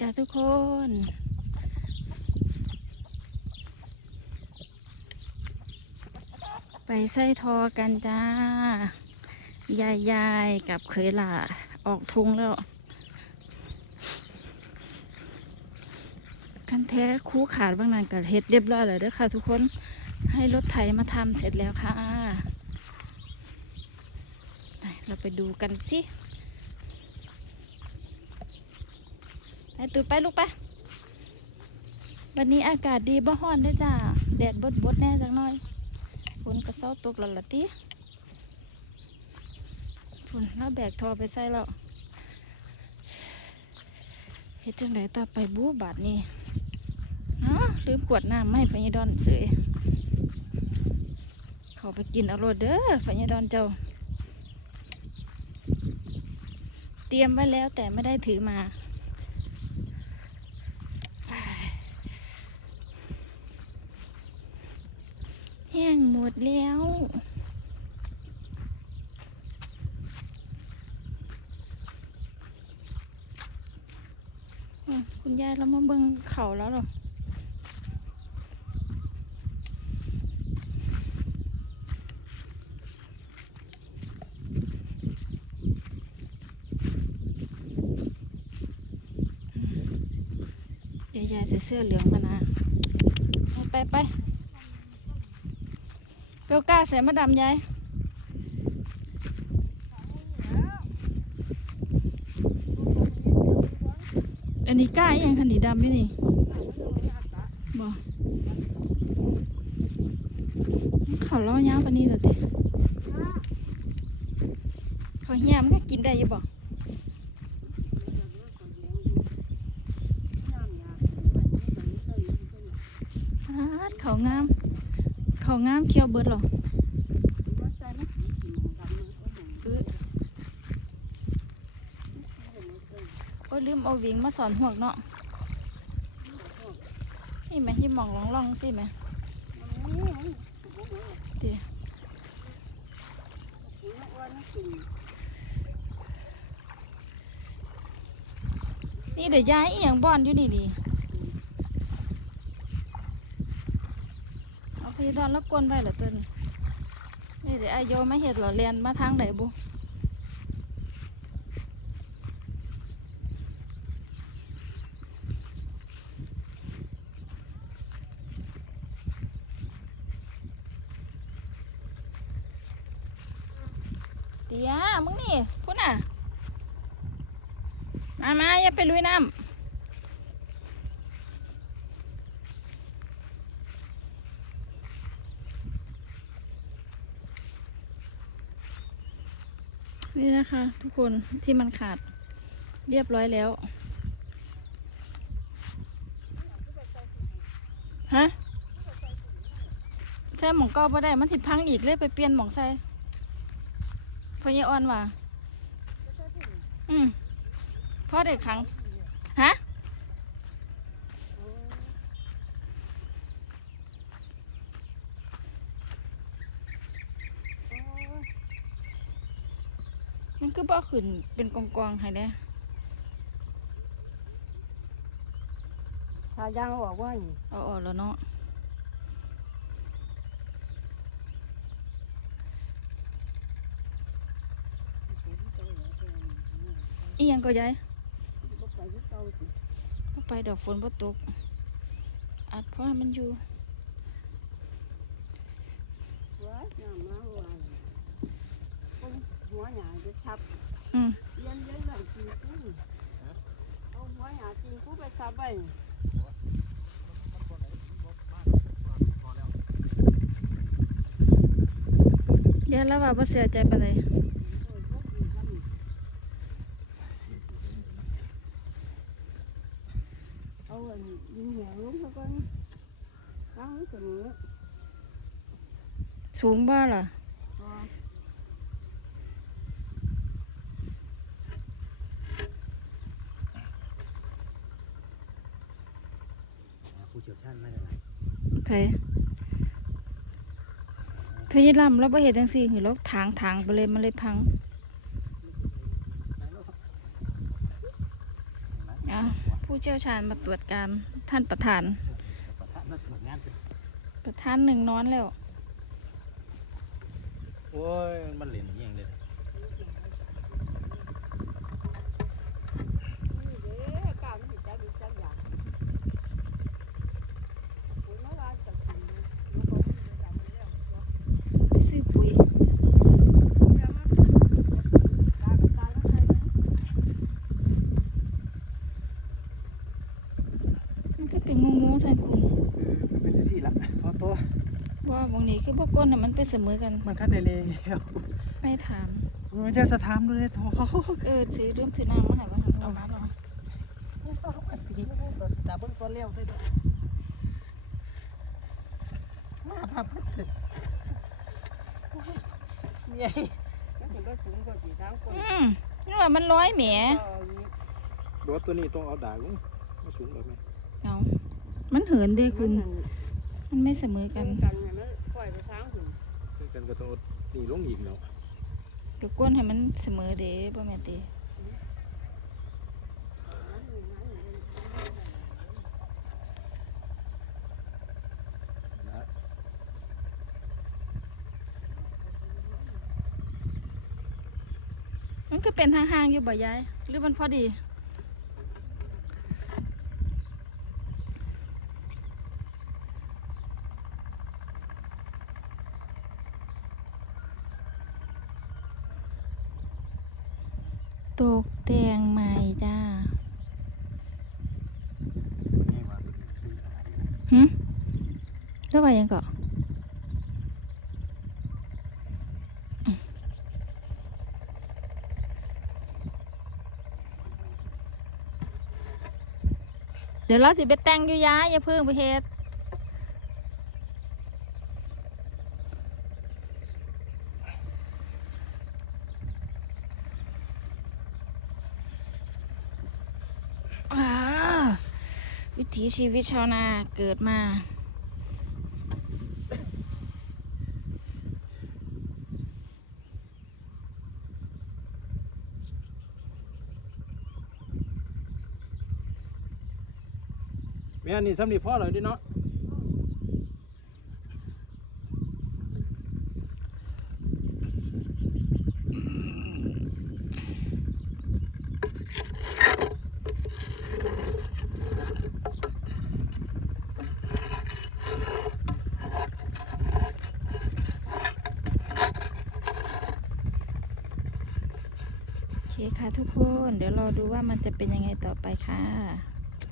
จ้าทุกคน ไปใส่ทอกันจ้ายายยายกับเคยหล่าออกทุงแล้ว กันแท้คู่ขาดบางนานกับเฮ็ดเรียบร้อยแล้วเด้อค่ะทุกคนให้รถไถมาทำเสร็จแล้วค่ะไปเราไปดูกันสิ ไปตูไปลูกไป วันนี้อากาศดีบ่ฮ้อนได้จ้า แดดบดบดๆแน่จังหน่อยฝนก็เศร้าตกแล้วล่ะติฝนเราแบกทอไปใส่แล้วเฮ็ดจังไดต่อไปบูบาดนี้อ้าลืมขวดน้ำไม่พญดอนเสยเขาไปกินเอาโรดเด้อพญดอนเจ้า เตรียมไว้แล้วแต่ไม่ได้ถือมา แห้งหมดแล้วคุณยายเรามาเบิ่งเขาแล้วหรอเดี๋ยวยายใส่เสื้อเหลืองมานะ ไปไปไป เปลวก้าใส่มาดำยายอันนี้กล้าอหยังคันนี้ดำไหมนี่บ่เขาเล่าย้าปนนี้แต่ติเขาเฮียมันก็กินได้ยู่บ่อาดเขางาม เขางามเคี้ยวเบิดหรอเออโอ้ยลืมเอาวิงมาสอนหวกเนาะนี่ไหมที่มองล่องสิไหมดีนี่เดี๋ยวย้ายอีหยังบอนอยู่นี่ดิ เอาพี่ตอนแล้วกวนไปเหรอเต้นนี่เดี๋ยวอาโยไม่เห็นเหรอเรียนมาทางไหนบุเตียมึงนี่พุ่นน่ะ มามาอย่าไปลุยน้ำ นี่นะคะ ทุกคนที่มันขาดเรียบร้อยแล้ว ฮะใช่หมองก้าไ่ได้ มันถิดพังอีกเลยไปเปลี่ยนหมองใส่พอยายอ่อนว่ะอืมพ่อเด็กขัง ฮะ มันคือบ่ขึ้นเป็นกองๆให้เด้ถ้ายางออกว่าอยู่เอาออกแล้วเนาะอีหยังก็ยายบ่ไปที่เก่าสิบ่ไปดอกฝนบ่ตก อัดเพราะให้มันอยู่ว้ายน้ำมาว่าคน หัวหยาจะทับอืมเลี้ยงเลี้ยงหลังจีกูเอาหัวหยาจีกูไปทับไปเดี๋ยวแล้วว่าบ่เสียใจปานใดเอาอันยิงหัวลงเขาก่อนตั้งไว้เสมอสูงบ่ล่ะ พอ ผู้ เชี่ยวชาญมาจากไหนไผพยายามแล้วบ่เฮ็ดจังซี่หือแล้วถางถางๆไปเลยมันเลยพังอะผู้เชี่ยวชาญมาตรวจการท่านประธาน ประธานมาตรวจงานเป็นประธานหนึ่งนอนแล้ว โอ้ย มันเหล่นอย่างเลยนี่เด้อกามสิจักดิจักอยากปุ๋ยเมื่อวานจะกินลูกของมันจะจำไม่ได้หรอก ไปซื้อปุ๋ย เดี๋ยวมาตาตาแล้วใครนะ มันก็ เป็นงูๆใส่คุณมันเป็นที่ละฟอโต้ว่าบางนี้คือพวกก้นน่ะมันไปเสมอกัน มันขั้นในเลยแล้วไม่ถามมันจะสะทามด้วยท้อเออถือเริ่มถือน้ำมาให้บ้างเอามาหน่อยตาเบิ้งตัวเลี้ยวได้มาพาพัดถึงใหญ่ก็สิบ่สูงกว่าสิทางคนอืมนี่ว่ามันร้อยแหมก็อีกรถตัวนี้ต้องเอาด่าลงมาสูงแบบนี้ เอามันเหินเด้คุณ มันมันไม่เสมอกักันนกันเนี่ยมันปล่อยไปทางหุ่นคือกันก็ต้องเอานี่ลงอีกเนาะกับก้นให้มันเสมอเด้บ่แม่นตินะมันก็เป็นทางห่างๆอยู่บ่ยาย หรือมันพอดี ตกแต่งใหม่จ้านี่ว่าตัวนี้คืออะไรนะหึแล้วว่าหยังเกาะเดี๋ยวเราสิไปแต่งอยู่ย้ายอย่าเพิ่งไปเฮ็ด อ่า วิถีชีวิตชาวนาเกิดมา แม่นี่สำนีพ่อเลยดิเนาะ ทุกคน เดี๋ยวรอดูว่ามันจะเป็นยังไงต่อไปค่ะ